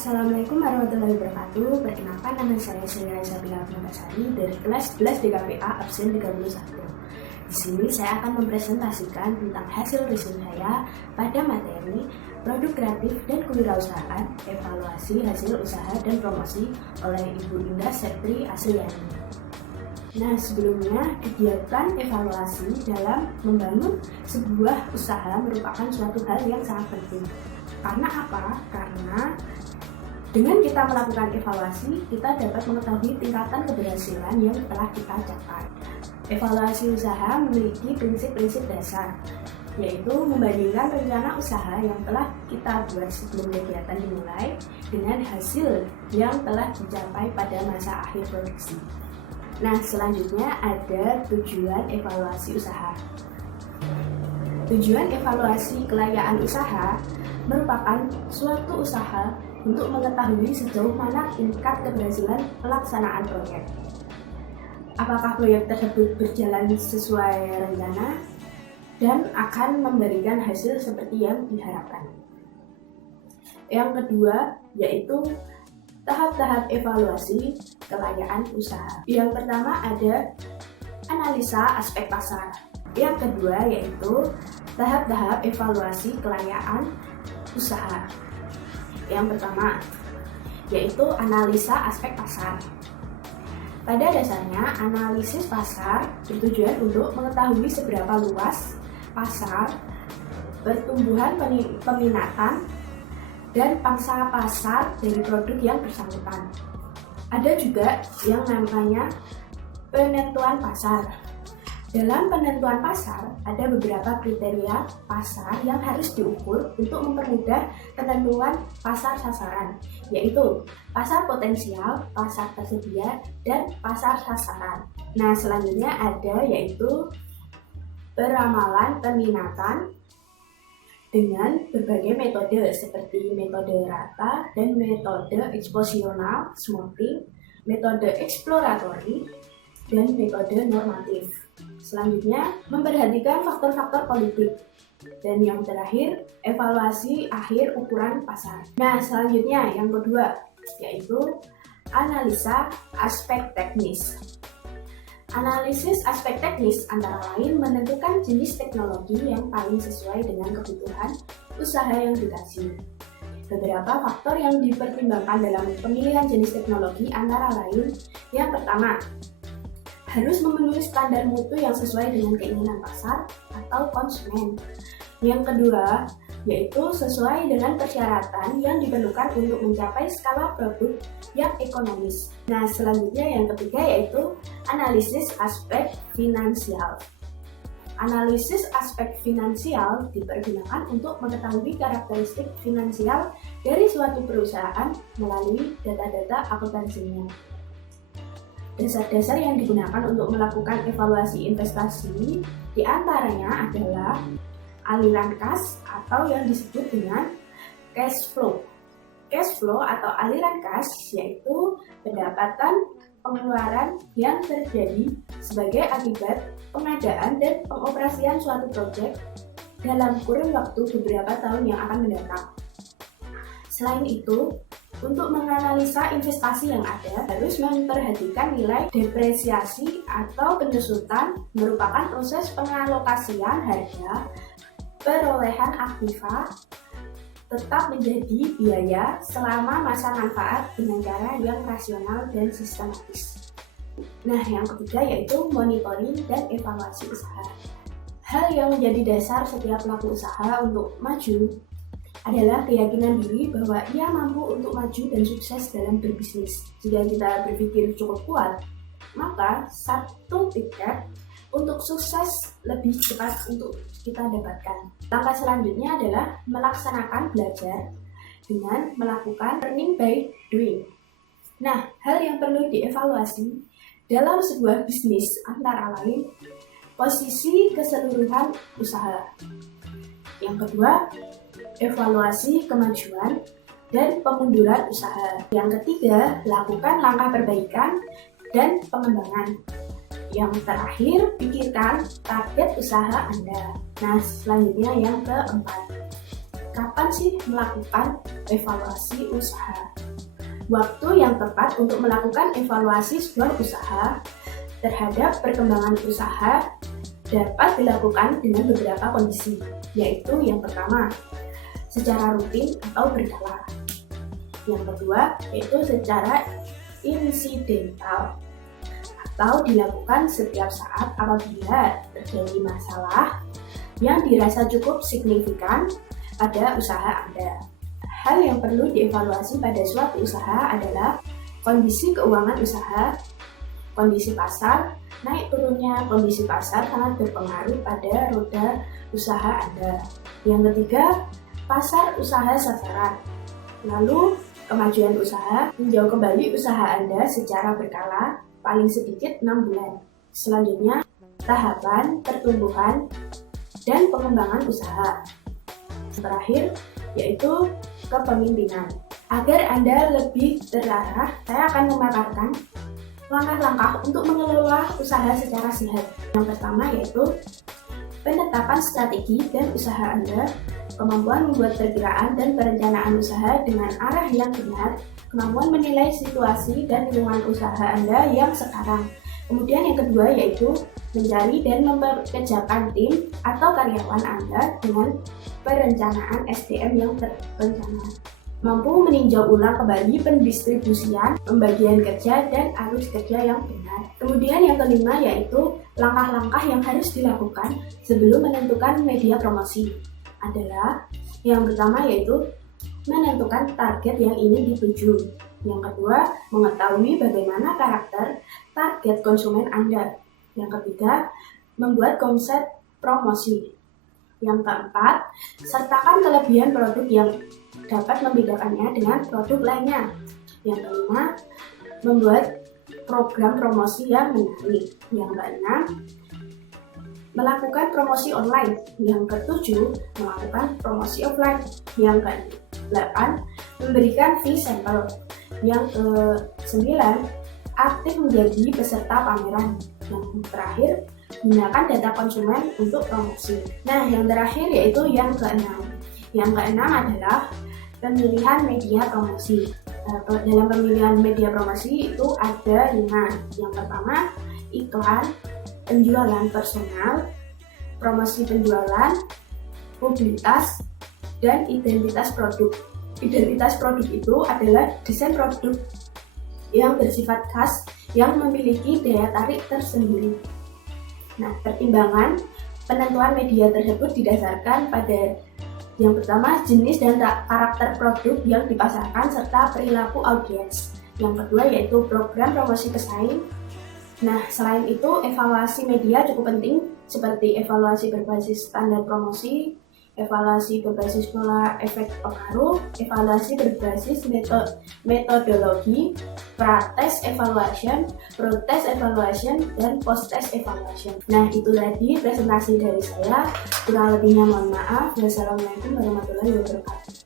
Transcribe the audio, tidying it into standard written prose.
Assalamualaikum warahmatullahi wabarakatuh. Perkenalkan, nama saya Sri Isabella Punagasari dari kelas 11 DKPA absen 31. Di sini saya akan mempresentasikan tentang hasil riset saya pada materi produk kreatif dan kewirausahaan, evaluasi hasil usaha dan promosi oleh Ibu Indah Septri Asriani. Nah, sebelumnya kegiatan evaluasi dalam membangun sebuah usaha merupakan suatu hal yang sangat penting. Karena apa? Karena dengan kita melakukan evaluasi, kita dapat mengetahui tingkatan keberhasilan yang telah kita capai. Evaluasi usaha memiliki prinsip-prinsip dasar, yaitu membandingkan rencana usaha yang telah kita buat sebelum kegiatan dimulai dengan hasil yang telah dicapai pada masa akhir produksi. Nah, selanjutnya ada tujuan evaluasi usaha. Tujuan evaluasi kelayakan usaha merupakan suatu usaha untuk mengetahui sejauh mana tingkat keberhasilan pelaksanaan proyek. Apakah proyek tersebut berjalan sesuai rencana dan akan memberikan hasil seperti yang diharapkan. Yang kedua yaitu tahap-tahap evaluasi kelayakan usaha. Yang pertama ada analisa aspek pasar. Yang kedua yaitu tahap-tahap evaluasi kelayakan usaha. Yang pertama yaitu analisa aspek pasar. Pada dasarnya, analisis pasar bertujuan untuk mengetahui seberapa luas pasar, pertumbuhan peminatan, dan pangsa pasar dari produk yang bersangkutan. Ada juga yang namanya penentuan pasar. Dalam penentuan pasar, ada beberapa kriteria pasar yang harus diukur untuk mempermudah penentuan pasar sasaran, yaitu pasar potensial, pasar tersedia, dan pasar sasaran. Nah, selanjutnya ada yaitu peramalan peminatan dengan berbagai metode seperti metode rata dan metode eksposional, smoothing, metode eksploratory, dan metode normatif. Selanjutnya, memperhatikan faktor-faktor politik. Dan yang terakhir, evaluasi akhir ukuran pasar. Nah, selanjutnya yang kedua, yaitu analisa aspek teknis. Analisis aspek teknis antara lain menentukan jenis teknologi yang paling sesuai dengan kebutuhan usaha yang dikaji. Beberapa faktor yang dipertimbangkan dalam pemilihan jenis teknologi antara lain, yang pertama, harus memenuhi standar mutu yang sesuai dengan keinginan pasar atau konsumen. Yang kedua, yaitu sesuai dengan persyaratan yang diperlukan untuk mencapai skala produk yang ekonomis. Nah, selanjutnya yang ketiga yaitu analisis aspek finansial. Analisis aspek finansial dipergunakan untuk mengetahui karakteristik finansial dari suatu perusahaan melalui data-data akuntansinya. Dasar-dasar yang digunakan untuk melakukan evaluasi investasi diantaranya adalah aliran kas atau yang disebut dengan cash flow. Cash flow atau aliran kas yaitu pendapatan pengeluaran yang terjadi sebagai akibat pengadaan dan pengoperasian suatu proyek dalam kurun waktu beberapa tahun yang akan mendatang. Selain itu, untuk menganalisa investasi yang ada, harus memperhatikan nilai depresiasi atau penyusutan merupakan proses pengalokasian harga perolehan aktiva tetap menjadi biaya selama masa manfaat dengan cara yang rasional dan sistematis. Nah, yang ketiga yaitu monitoring dan evaluasi usaha. Hal yang menjadi dasar setiap pelaku usaha untuk maju adalah keyakinan diri bahwa ia mampu untuk maju dan sukses dalam berbisnis. Jika kita berpikir cukup kuat, maka satu tiket untuk sukses lebih cepat untuk kita dapatkan. Langkah selanjutnya adalah melaksanakan belajar dengan melakukan learning by doing. Nah, hal yang perlu dievaluasi dalam sebuah bisnis antara lain posisi keseluruhan usaha. Yang kedua, evaluasi kemajuan dan pemunduran usaha. Yang ketiga, lakukan langkah perbaikan dan pengembangan. Yang terakhir, pikirkan target usaha Anda. Nah, selanjutnya yang keempat, kapan kapan sih melakukan evaluasi usaha? Waktu yang tepat untuk melakukan evaluasi sebuah usaha terhadap perkembangan usaha dapat dilakukan dengan beberapa kondisi, yaitu yang pertama, secara rutin atau berkala. Yang kedua, yaitu secara insidental atau dilakukan setiap saat apabila terjadi masalah yang dirasa cukup signifikan pada usaha Anda. Hal yang perlu dievaluasi pada suatu usaha adalah kondisi keuangan usaha, kondisi pasar. Naik turunnya kondisi pasar sangat berpengaruh pada roda usaha Anda. Yang ketiga, pasar usaha sasaran. Lalu, kemajuan usaha, tinjau kembali usaha Anda secara berkala, paling sedikit 6 bulan. Selanjutnya, tahapan pertumbuhan dan pengembangan usaha. Terakhir, yaitu kepemimpinan. Agar Anda lebih terarah, saya akan memaparkan langkah-langkah untuk mengelola usaha secara sehat. Yang pertama yaitu penetapan strategi dan usaha Anda, kemampuan membuat perkiraan dan perencanaan usaha dengan arah yang benar, kemampuan menilai situasi dan lingkungan usaha Anda yang sekarang. Kemudian yang kedua yaitu mencari dan mempekerjakan tim atau karyawan Anda dengan perencanaan SDM yang terencana. Mampu meninjau ulang kembali pendistribusian, pembagian kerja, dan arus kerja yang benar. Kemudian yang kelima yaitu langkah-langkah yang harus dilakukan sebelum menentukan media promosi adalah yang pertama yaitu menentukan target yang ingin dituju. Yang kedua, mengetahui bagaimana karakter target konsumen Anda. Yang ketiga, membuat konsep promosi. Yang keempat, sertakan kelebihan produk yang dapat membedakannya dengan produk lainnya. Yang kelima, membuat program promosi yang menarik. Yang keenam, melakukan promosi online. Yang ketujuh, melakukan promosi offline. Yang kedelapan, memberikan fee sampel. Yang kesembilan, aktif menjadi peserta pameran. Yang terakhir, gunakan data konsumen untuk promosi. Nah, yang terakhir yaitu yang keenam. Yang keenam adalah pemilihan media promosi. Dalam pemilihan media promosi itu ada 5. Yang pertama, iklan, penjualan personal, promosi penjualan, publisitas, dan identitas produk. Identitas produk itu adalah desain produk yang bersifat khas yang memiliki daya tarik tersendiri. Nah, pertimbangan penentuan media tersebut didasarkan pada yang pertama, jenis dan karakter produk yang dipasarkan serta perilaku audiens. Yang kedua yaitu program promosi pesaing. Nah, selain itu evaluasi media cukup penting seperti evaluasi berbasis standar promosi, evaluasi berbasis pola efek pengaruh, evaluasi berbasis metodologi, pra-test evaluation, pro-test evaluation, dan post-test evaluation. Nah, itu tadi presentasi dari saya. Kurang lebihnya mohon maaf. Wassalamualaikum warahmatullahi wabarakatuh.